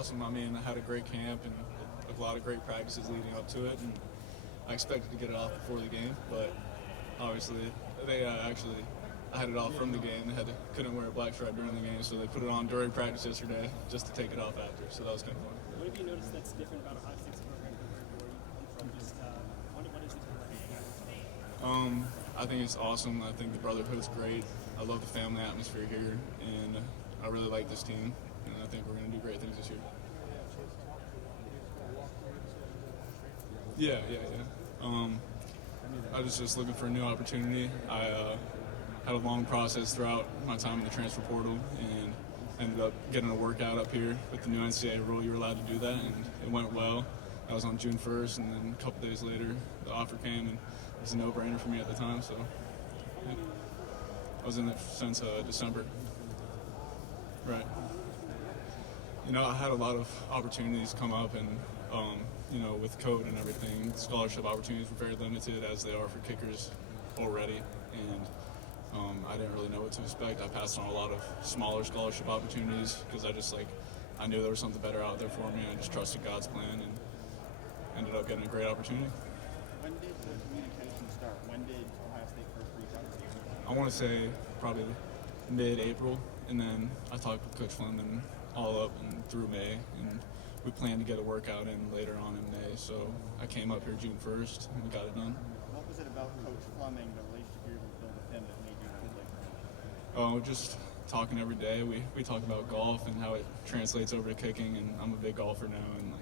awesome. I mean, I had a great camp and a lot of great practices leading up to it, and I expected to get it off before the game, but obviously they I had it off from the game. They couldn't wear a black stripe during the game, so they put it on during practice yesterday just to take it off after. So that was kind of fun. What have you noticed that's different about Ohio State's program compared to where you come from? Just what is it? I think it's awesome. I think the brotherhood's great. I love the family atmosphere here, and I really like this team, and I think we're going to do great things this year. Yeah. I was just looking for a new opportunity. I had a long process throughout my time in the transfer portal, and ended up getting a workout up here with the new NCAA rule. You were allowed to do that, and it went well. I was on June 1st, and then a couple days later, the offer came, and it was a no-brainer for me at the time. So yeah. I was in it since December. Right. I had a lot of opportunities come up, and with code and everything, scholarship opportunities were very limited, as they are for kickers already, and I didn't really know what to expect. I passed on a lot of smaller scholarship opportunities because I knew there was something better out there for me. I just trusted God's plan and ended up getting a great opportunity. When did the communication start? When did Ohio State first reach out to you? I want to say probably mid-April, and then I talked with Coach Fleming all up and through May, and we planned to get a workout in later on in May. So I came up here June 1st, and we got it done. What was it about Coach Fleming, the relationship you were able to build with him, that made you feel like that? Just talking every day. We talk about golf and how it translates over to kicking, and I'm a big golfer now, and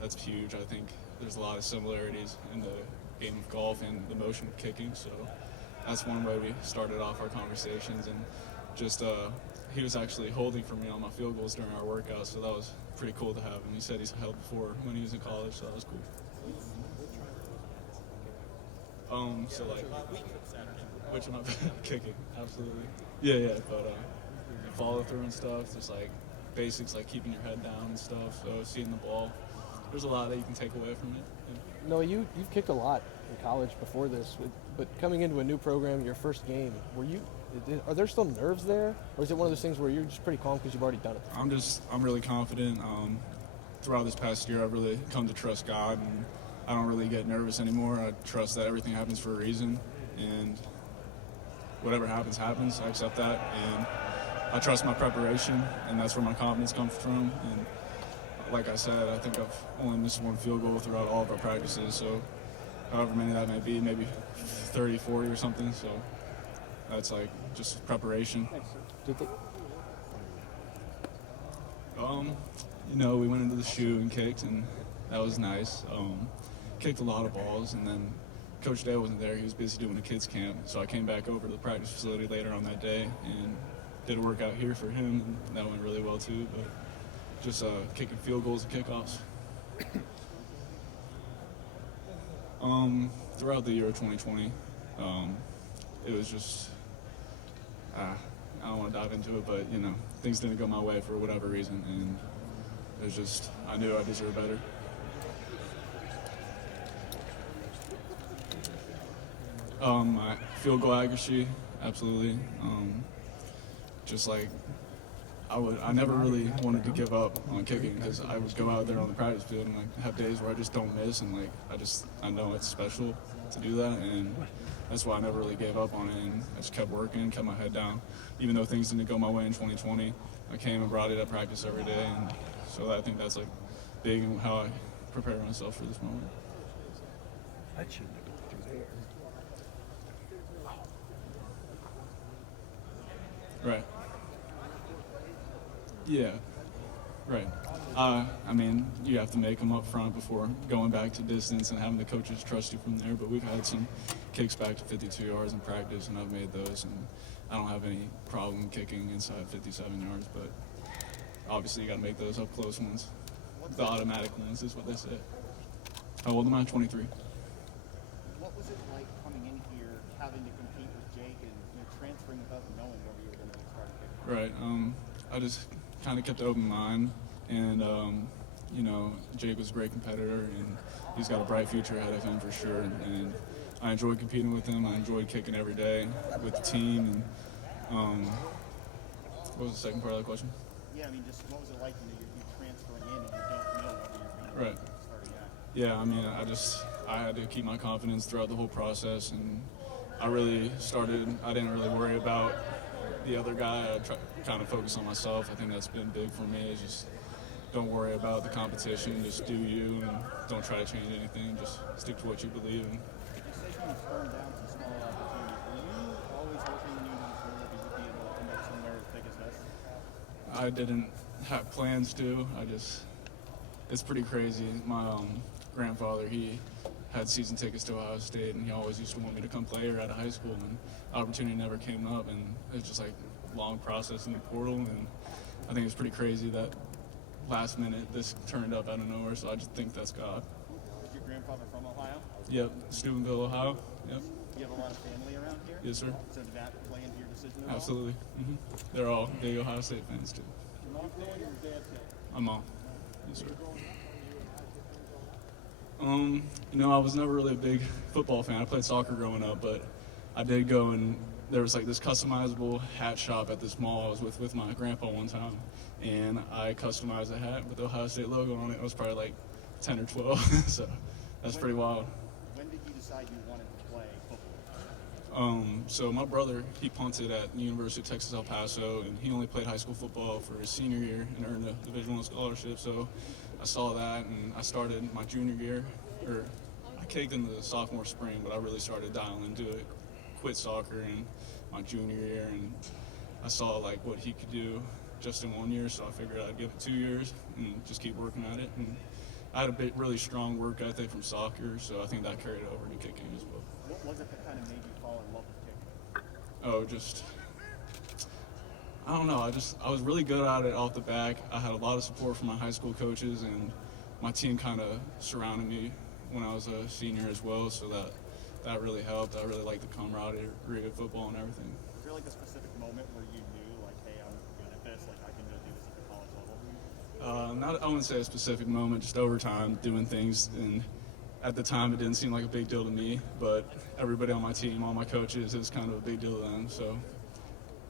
that's huge. I think there's a lot of similarities in the game of golf and the motion of kicking, so that's one way we started off our conversations. And just he was actually holding for me on my field goals during our workout, so that was pretty cool to have. And he said he's held before when he was in college, so that was cool. Which am I kicking? Absolutely. Yeah, but follow through and stuff, just basics like keeping your head down and stuff. So seeing the ball, there's a lot that you can take away from it. Yeah. No, you've kicked a lot in college before this, but coming into a new program, your first game, are there still nerves there, or is it one of those things where you're just pretty calm because you've already done it? I'm really confident. Throughout this past year, I've really come to trust God, and I don't really get nervous anymore. I trust that everything happens for a reason, and whatever happens, happens. I accept that, and I trust my preparation, and that's where my confidence comes from. And like I said, I think I've only missed one field goal throughout all of our practices, so however many that may be, maybe 30, 40 or something, so that's just preparation. We went into the shoe and kicked, and that was nice. Kicked a lot of balls, and then Coach Day wasn't there. He was busy doing a kids camp, so I came back over to the practice facility later on that day and did a workout here for him, and that went really well too. But just kicking field goals and kickoffs. Throughout the year of 2020, it was just I don't want to dive into it, but things didn't go my way for whatever reason, and it was just I knew I deserved better. My field goal accuracy, absolutely. I never really wanted to give up on kicking because I would go out there on the practice field and have days where I just don't miss, and I know it's special to do that, and that's why I never really gave up on it, and I just kept working, kept my head down. Even though things didn't go my way in 2020, I came and brought it at practice every day, and so I think that's big in how I prepare myself for this moment. I shouldn't have gone through there. Right. Yeah. Right. You have to make them up front before going back to distance and having the coaches trust you from there. But we've had some kicks back to 52 yards in practice, and I've made those, and I don't have any problem kicking inside 57 yards. But obviously, you got to make those up close ones. The automatic ones is what they say. How old am I? 23. What was it like coming in here, having to compete with Jake, and transferring without knowing whether you were going to be starting kicking? Right. I just kind of kept an open mind, and Jake was a great competitor, and he's got a bright future ahead of him for sure. And I enjoyed competing with him. I enjoyed kicking every day with the team. And what was the second part of that question? Yeah, just what was it like when you transferring in Right. starting at? Yeah, I mean, I had to keep my confidence throughout the whole process, and I didn't really worry about the other guy. I kind of focus on myself. I think that's been big for me, is just don't worry about the competition, just do you, and don't try to change anything, just stick to what you believe in. You say you turned down some small opportunities. Were you always hoping when you went to the school that you would be able to come up somewhere as big as this? I didn't have plans to. It's pretty crazy. My grandfather, he had season tickets to Ohio State, and he always used to want me to come play here out of high school, and the opportunity never came up, and it's just like long process in the portal, and I think it's pretty crazy that last minute this turned up out of nowhere, so I just think that's God. Is your grandfather from Ohio? Yep, Steubenville, Ohio. Yep. Do you have a lot of family around here? Yes, sir. So did that play into your decision at all? Absolutely. They're all big Ohio State fans, too. Your mom going or your dad going? My mom. Yes, sir. I was never really a big football fan. I played soccer growing up, but I did go, and there was like this customizable hat shop at this mall. I was with my grandpa one time, and I customized a hat with the Ohio State logo on it. It was probably like 10 or 12, so that's pretty wild. When did you decide you wanted to play football? So my brother, he punted at the University of Texas El Paso, and he only played high school football for his senior year and earned a Division I scholarship. So I saw that, and I started my junior year, or I kicked in the sophomore spring, but I really started dialing into it. Quit soccer in my junior year, and I saw like what he could do just in 1 year, so I figured I'd give it 2 years and just keep working at it. And I had a really strong work ethic from soccer, so I think that carried over to kicking as well. What was it that kind of made you fall in love with kicking? I don't know. I was really good at it off the back. I had a lot of support from my high school coaches, and my team kind of surrounded me when I was a senior as well, so that really helped. I really liked the camaraderie of football and everything. Was there like a specific moment where you knew, like, hey, I'm good at this, like I can go do this at the college level? I wouldn't say a specific moment, just over time doing things, and at the time it didn't seem like a big deal to me, but everybody on my team, all my coaches, it was kind of a big deal to them, so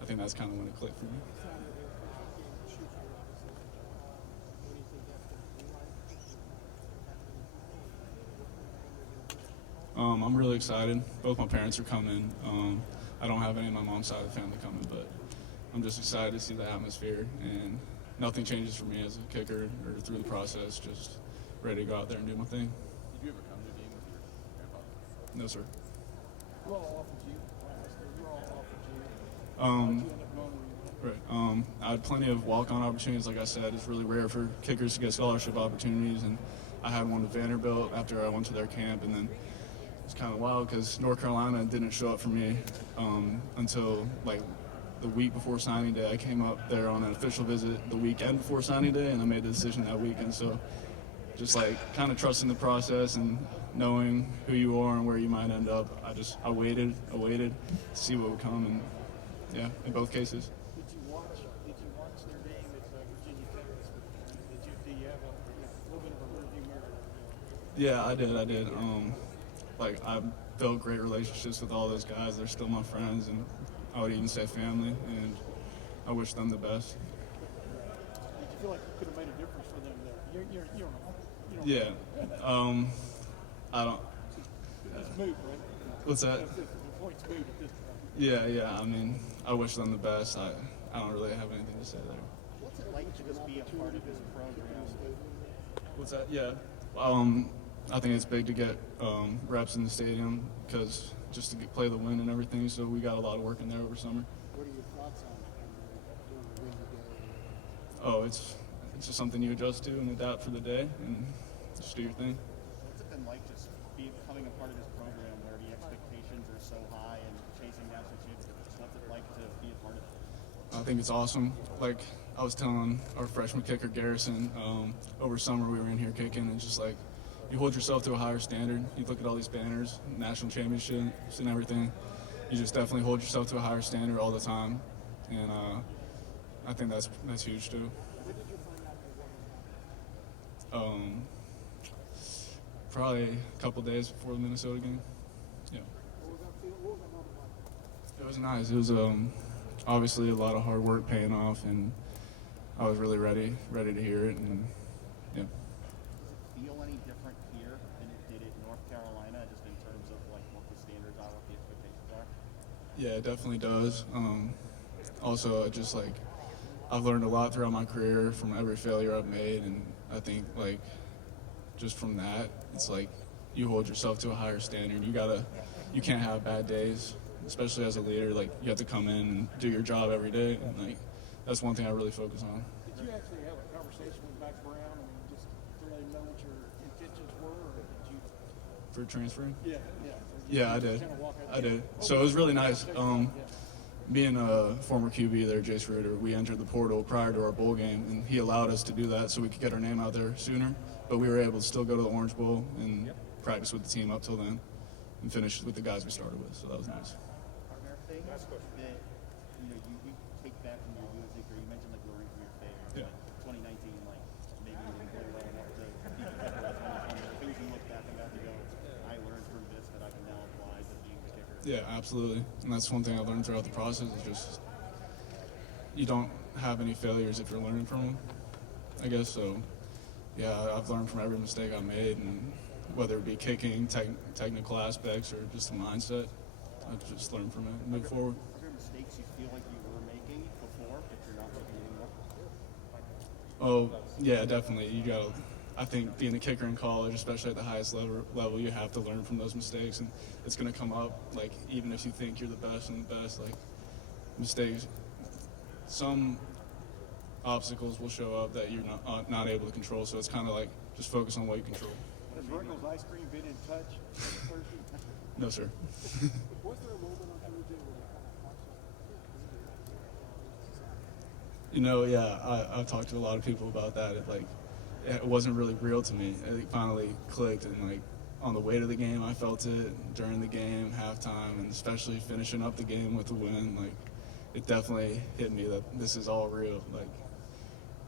I think that's kind of when it clicked for me. I'm really excited. Both my parents are coming. I don't have any of my mom's side of the family coming, but I'm just excited to see the atmosphere, and nothing changes for me as a kicker or through the process, just ready to go out there and do my thing. Did you ever come to a game with your grandfather? No, sir. Who all offered you? Who all offered you? How'd you end up going where you went? Right. I had plenty of walk-on opportunities. Like I said, it's really rare for kickers to get scholarship opportunities, and I had one at Vanderbilt after I went to their camp, and then it's kind of wild because North Carolina didn't show up for me until like the week before signing day. I came up there on an official visit the weekend before signing day, and I made the decision that weekend. So just like kind of trusting the process and knowing who you are and where you might end up. I waited to see what would come, and yeah, in both cases. Did you watch their game at Virginia Tech? Do you have a little bit of a rearview mirror? Yeah, I did. I built great relationships with all those guys. They're still my friends, and I would even say family, and I wish them the best. Did you feel like you could have made a difference for them there? You don't know. Yeah. I don't. It's moot, right? What's that? The point's moot at this point. Yeah. I mean, I wish them the best. I don't really have anything to say there. What's it like to just be a part of this program? What's that? Yeah. I think it's big to get reps in the stadium because just to play the win and everything. So we got a lot of work in there over summer. What are your thoughts on the win today? Oh, it's just something you adjust to and adapt for the day and just do your thing. What's it been like just becoming a part of this program where the expectations are so high and chasing national championships? What's it like to be a part of it? I think it's awesome. Like I was telling our freshman kicker Garrison, over summer we were in here kicking, and just like you hold yourself to a higher standard. You look at all these banners, national championships and everything. You just definitely hold yourself to a higher standard all the time, and I think that's huge too. When did you find out they won? Probably a couple days before the Minnesota game. Yeah. What was that moment like? It was nice. It was obviously a lot of hard work paying off, and I was really ready to hear it, and yeah. Does it feel different here than it did at North Carolina, just in terms of like what the standards are, what the expectations are? Yeah, it definitely does. Also, just like I've learned a lot throughout my career from every failure I've made, and I think like just from that, it's like you hold yourself to a higher standard. You can't have bad days, especially as a leader. Like you have to come in and do your job every day, and like that's one thing I really focus on. Did you actually have a conversation with Max Brown? I mean, just to let him know what your intentions were, or did you? For transferring? Yeah. Yeah, I did. I did. So it was really nice. Being a former QB there, Jace Ruder, we entered the portal prior to our bowl game, and he allowed us to do that so we could get our name out there sooner. But we were able to still go to the Orange Bowl and practice with the team up till then and finish with the guys we started with. So that was nice. Are there things that you take back from your UNC career? You mentioned like learning from your failures. Yeah. Like 2019, like maybe you didn't play well enough to be competitive at 2020. Are there things you look back about and go, I learned from this that I can now apply to being the kicker? Yeah, absolutely. And that's one thing I learned throughout the process is just you don't have any failures if you're learning from them, I guess. So, yeah, I've learned from every mistake I made, and whether it be kicking, technical aspects, or just the mindset, I just learned from it and move forward. Are there mistakes you feel like you were making before that you're not making anymore? Oh, yeah, definitely. I think being a kicker in college, especially at the highest level, you have to learn from those mistakes, and it's going to come up. Like even if you think you're the best and the best, like mistakes, some obstacles will show up that you're not able to control. So it's kind of like just focus on what you control. Has Ruggles ice cream been in touch with the person? No, sir. Was there a moment on Thursday where they kind of I've talked to a lot of people about that. It wasn't really real to me. It finally clicked, and like on the way to the game, I felt it during the game, halftime, and especially finishing up the game with the win. Like it definitely hit me that this is all real. Like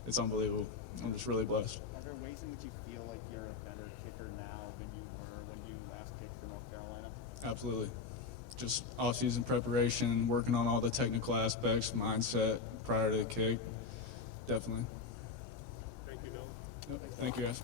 it's unbelievable. I'm just really blessed. Are there ways in which you feel like you're a better kicker now than you were when you last kicked for North Carolina? Absolutely. Just off-season preparation, working on all the technical aspects, mindset prior to the kick. Definitely. Thank you, Nolan. Yep. Thank you, guys.